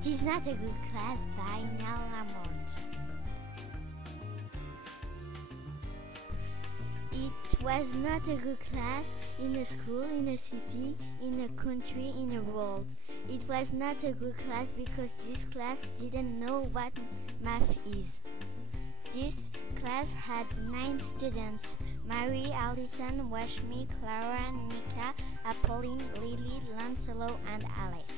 It is not a good class by Nell Lamorte. It was not a good class in a school, in a city, in a country, in a world. It was not a good class because this class didn't know what math is. This class had 9 students: Mary, Allison, Washmi, Clara, Nika, Apolline, Lily, Lancelot, and Alex.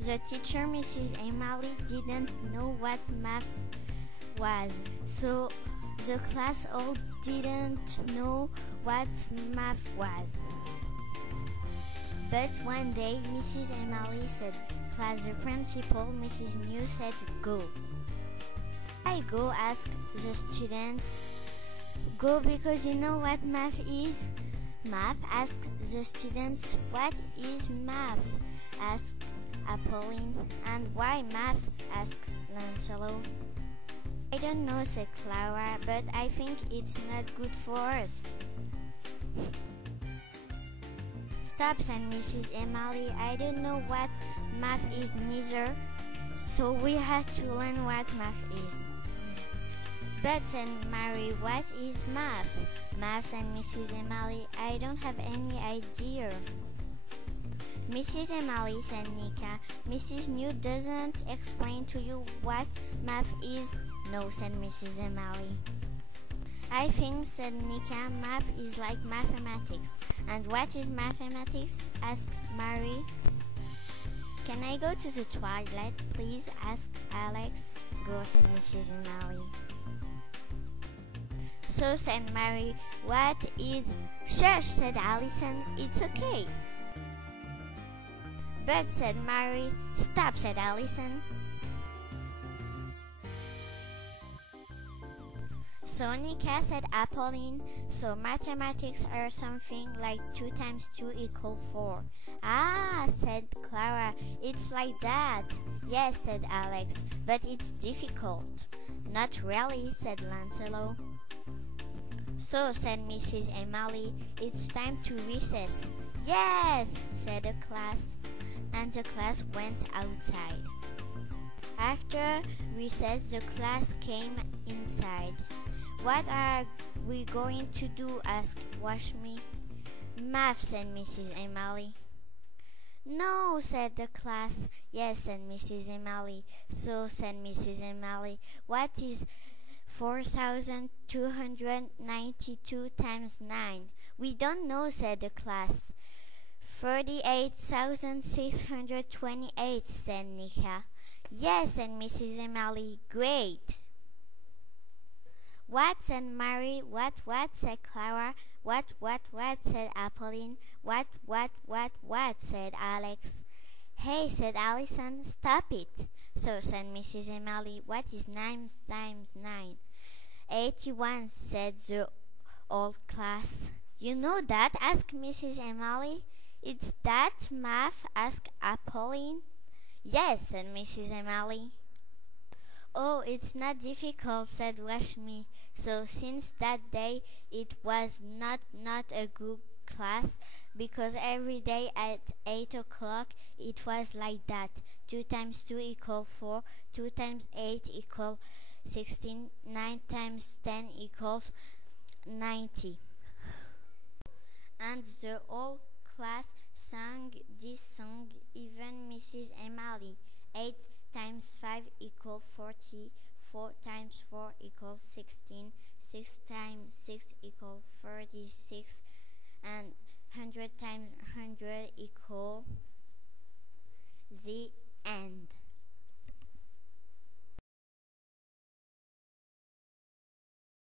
The teacher, Mrs. Emily, didn't know what math was, so the class all didn't know what math was. But one day, Mrs. Emily said, "Class, the principal, Mrs. New, said go." I go, asked the students. Go because you know what math is? Math, asked the students. What is math? Asked Apolline. And why math? Asked Lancelot. I don't know, said Clara, but I think it's not good for us. Stop, said Mrs. Emily. I don't know what math is neither, so we have to learn what math is. But, said Mary, what is math? Math, said Mrs. Emily. I don't have any idea. Mrs. Emily, said Nika. Mrs. New doesn't explain to you what math is? No, said Mrs. Emily. I think, said Nika, math is like mathematics. And what is mathematics? Asked Mary. Can I go to the toilet, please? Asked Alex. Go, said Mrs. Emily. So, said Mary, what is... Shush, said Allison, it's okay. But, said Mary, stop, said Allison. So Nika, said Apolline, so mathematics are something like 2 times 2 equals 4. Ah, said Clara, it's like that. Yes, said Alex, but it's difficult. Not really, said Lancelot. So, said Mrs. Emily, it's time to recess. Yes, said the class, and the class went outside. After recess, the class came inside. What are we going to do? Asked Washmi. Math, said Mrs. Emily. No, said the class. Yes, said Mrs. Emily. So, said Mrs. Emily, what is 4,292 times 9? We don't know, said the class. 38,628, said Nika. Yes, said Mrs. Emily. Great. What, said Mary. What, said Clara. What, said Apolline. What, said Alex. Hey, said Allison, stop it. So, said Mrs. Emily, what is 9 times 9? 81, said the old class. You know that? Asked Mrs. Emily. It's that math? Asked Apolline. Yes, said Mrs. Emily. Oh, it's not difficult, said Washmi. So since that day, it was not a good class, because every day at 8 o'clock it was like that. 2 times 2 equals 4, 2 times 8 equals 16, 9 times 10 equals 90. And the whole class sang this song, even Mrs. Emily. 8 times 5 equals 40, 4 times 4 equals 16, 6 times 6 equals 36, and 100 times 100 equals the end.